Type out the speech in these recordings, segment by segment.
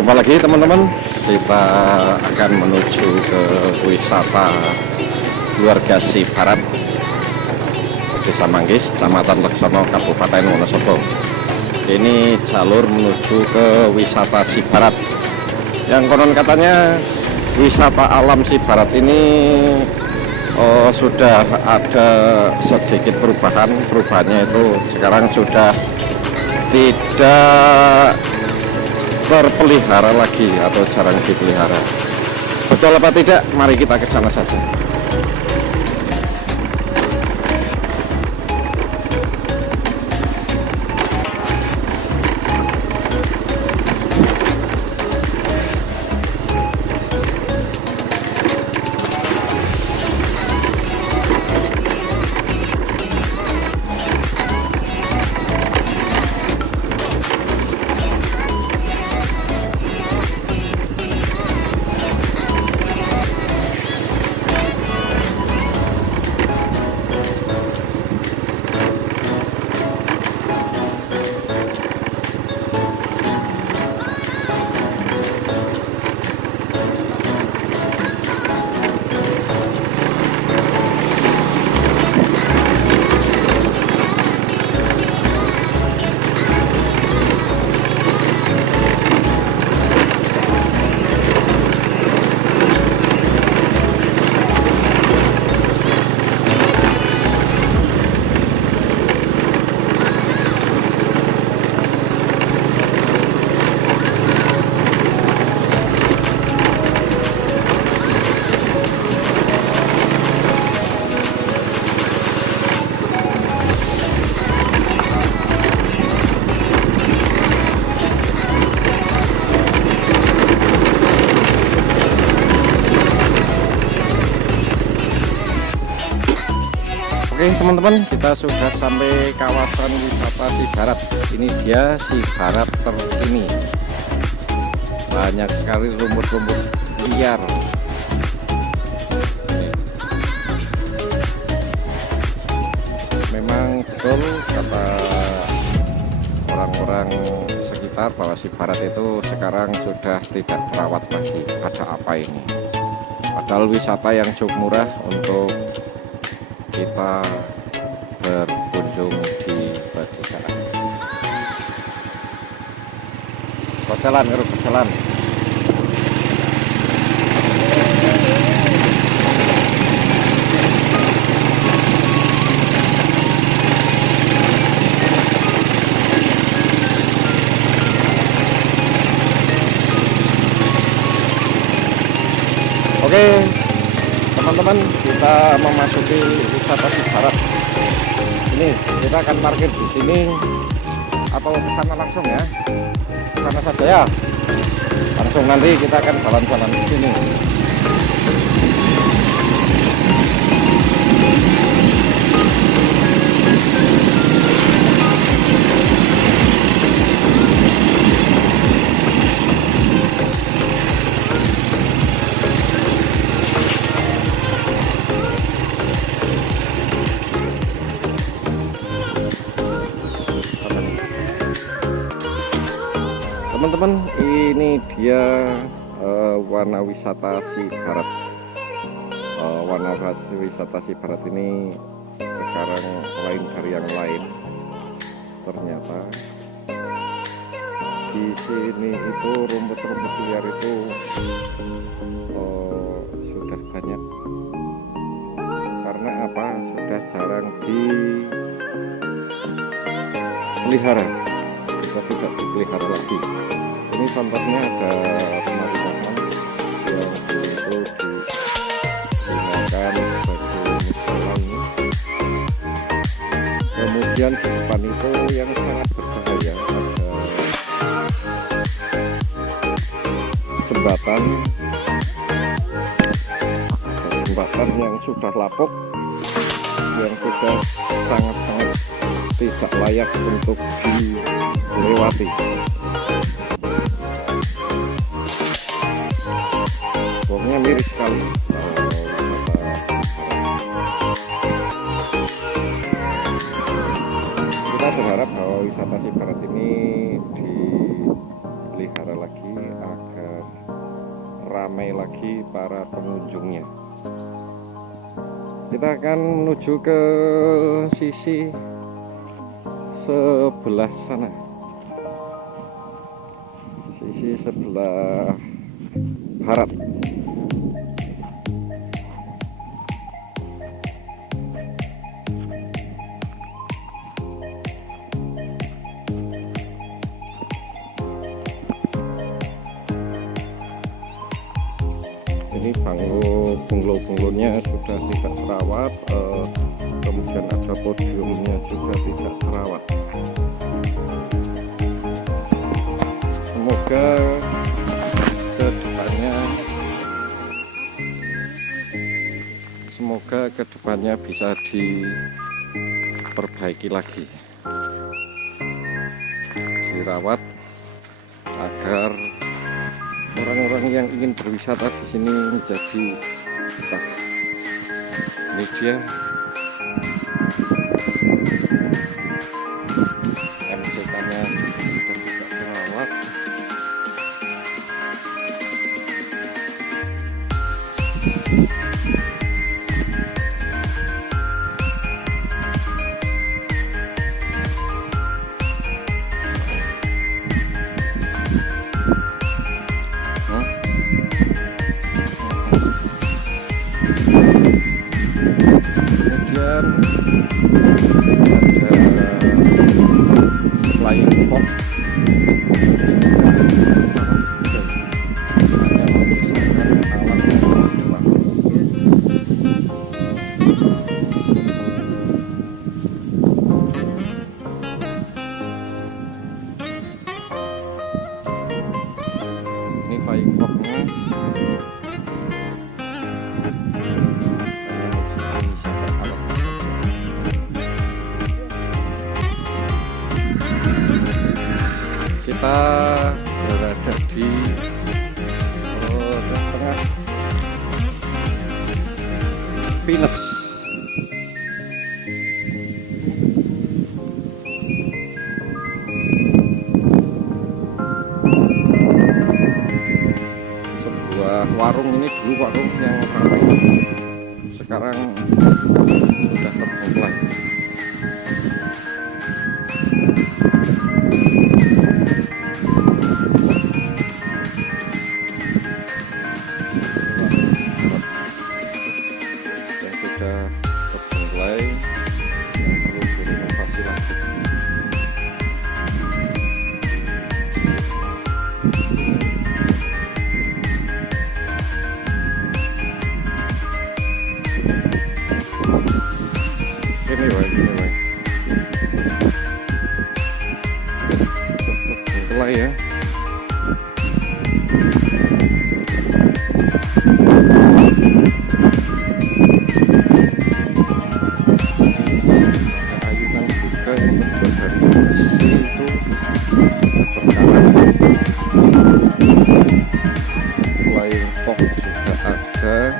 Jumpa lagi teman-teman, kita akan menuju ke wisata keluarga Sibarat, Desa Manggis, Kecamatan Leksono, Kabupaten Wonosobo. Ini jalur menuju ke wisata Sibarat, yang konon katanya wisata alam Sibarat ini sudah ada sedikit perubahannya itu sekarang sudah tidak terpelihara lagi atau jarang dipelihara. Betul apa tidak? Mari kita ke sana saja. Oke teman-teman, kita sudah sampai kawasan wisata Sibarat. Ini dia Sibarat terkini. Banyak sekali rumput-rumput liar. Memang betul kata orang-orang sekitar bahwa Sibarat itu sekarang sudah tidak terawat lagi. Ada apa ini? Padahal wisata yang cukup murah untuk kita berkunjung di pedesaan. Berjalan. Oke teman-teman, kita memasuki wisata Sibarat. Ini kita akan parkir di sini atau ke sana langsung ya. Ke sana saja ya. Langsung nanti kita akan jalan-jalan di sini. Teman-teman, ini dia warna wisata Sibarat. Warna wisata Sibarat ini sekarang lain dari yang lain. Ternyata di sini itu rumput-rumput liar itu sudah banyak. Karena apa? Sudah jarang dipelihara. Sudah tidak dipelihara lagi. Ini contohnya ada pemandangan yang itu digunakan sebagai musola ini. Kemudian di depan itu yang sangat berbahaya, ada jembatan yang sudah lapuk, yang sudah sangat-sangat tidak layak untuk dilewati. Pokoknya miris sekali. Kita berharap bahwa wisata Sibarat ini dipelihara lagi ramai lagi para pengunjungnya. Kita akan menuju ke sisi sebelah sana, sisi sebelah barat. Ini bungalow-bunglownya sudah tidak terawat, kemudian ada podiumnya juga tidak terawat. Semoga kedepannya bisa diperbaiki lagi, dirawat agar orang-orang yang ingin berwisata di sini menjadi betah. Ini dia MCK-nya juga sudah tidak terawat. Flying Fox hanya memisahkan alat yang terbang. Ini Flying Fox-nya kita berada di tengah Pinus. Sebuah warung, ini dulu warung yang ramai, sekarang sudah terbengkalai. Terbengkalai yang perlu direnovasi lagi. Ini terbengkalai ya. Flying Fox juga ada.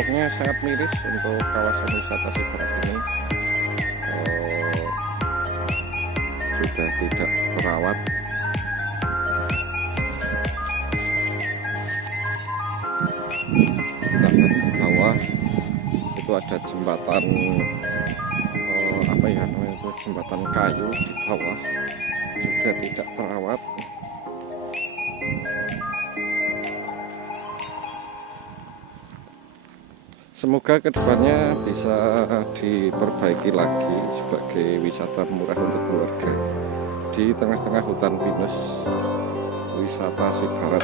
Pokoknya sangat miris untuk kawasan wisata Siberut ini. Sudah tidak terawat. Kita lihat ke bawah, itu ada jembatan apa ya namanya itu, jembatan kayu di bawah juga tidak terawat. Semoga kedepannya bisa diperbaiki lagi sebagai wisata murah untuk keluarga di tengah-tengah hutan pinus wisata Siberut.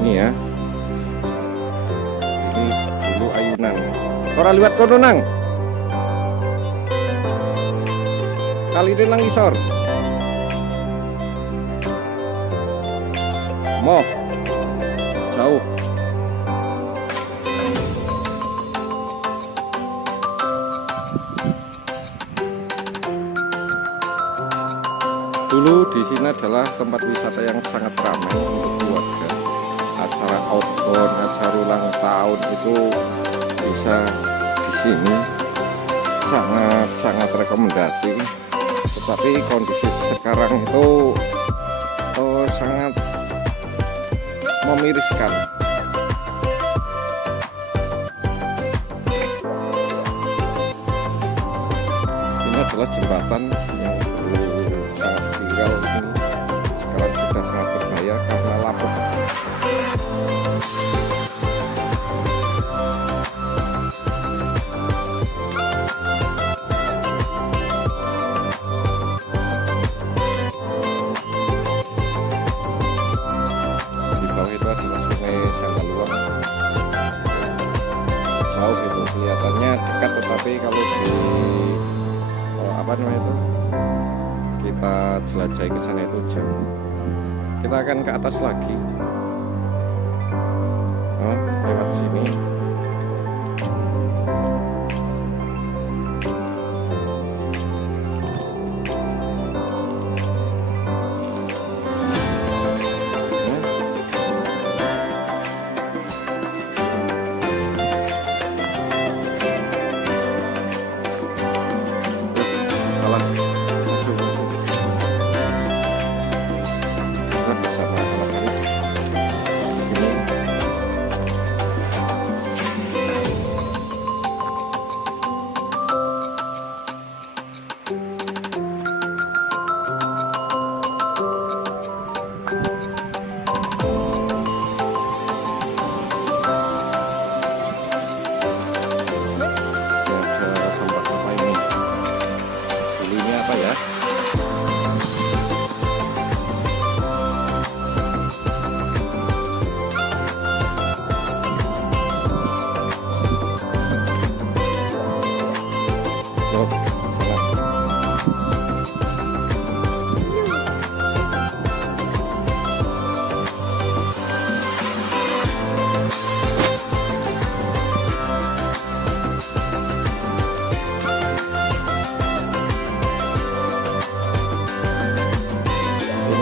Ini ya, ini dulu ayunan. Ora liwat kono nang, kali ini nang isor. Moh jauh. Dulu di sini adalah tempat wisata yang sangat ramai untuk keluarga. Acara outbound, acara ulang tahun itu bisa di sini, sangat rekomendasi. Tetapi kondisi sekarang itu sangat memiriskan. Ini adalah jembatan yang dulu sangat viral ini, sekarang sudah sangat berbahaya karena lapuk. Itu adalah Sungai Sanggaluang, jauh itu kelihatannya dekat, tetapi kalau di apa namanya itu kita jelajahi ke sana itu jauh. Kita akan ke atas lagi, lewat sini.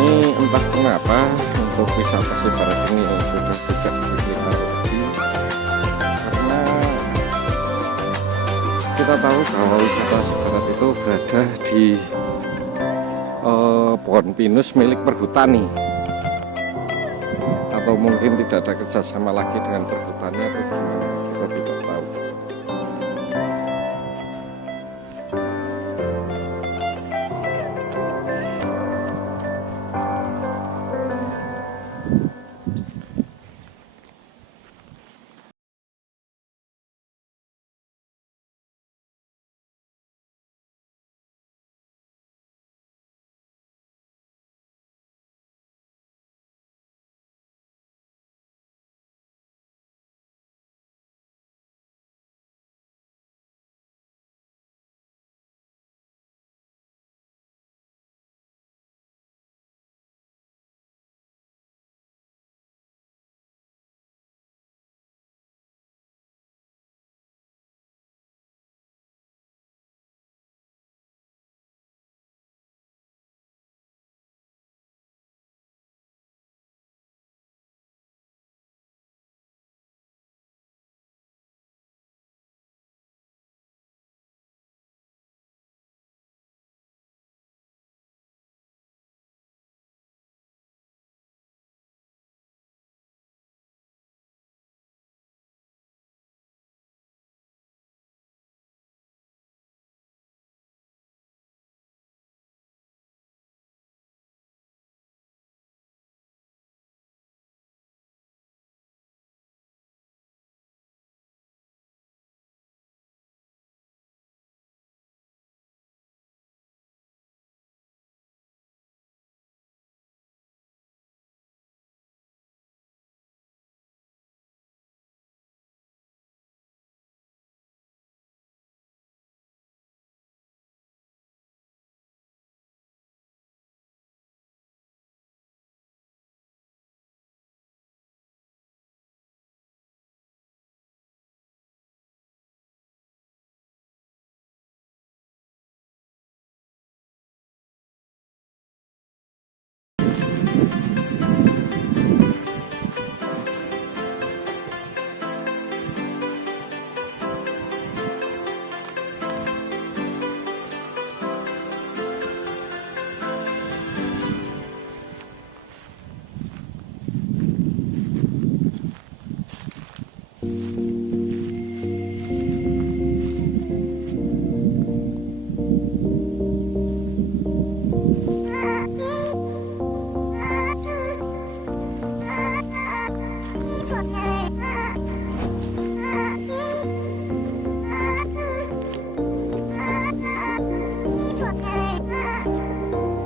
Ini entah kenapa untuk wisata Sibarat ini sudah tidak dipelihara lagi, karena kita tahu bahwa wisata Sibarat itu berada di pohon pinus milik perhutani, atau mungkin tidak ada kerjasama lagi dengan perhutani atau gimana.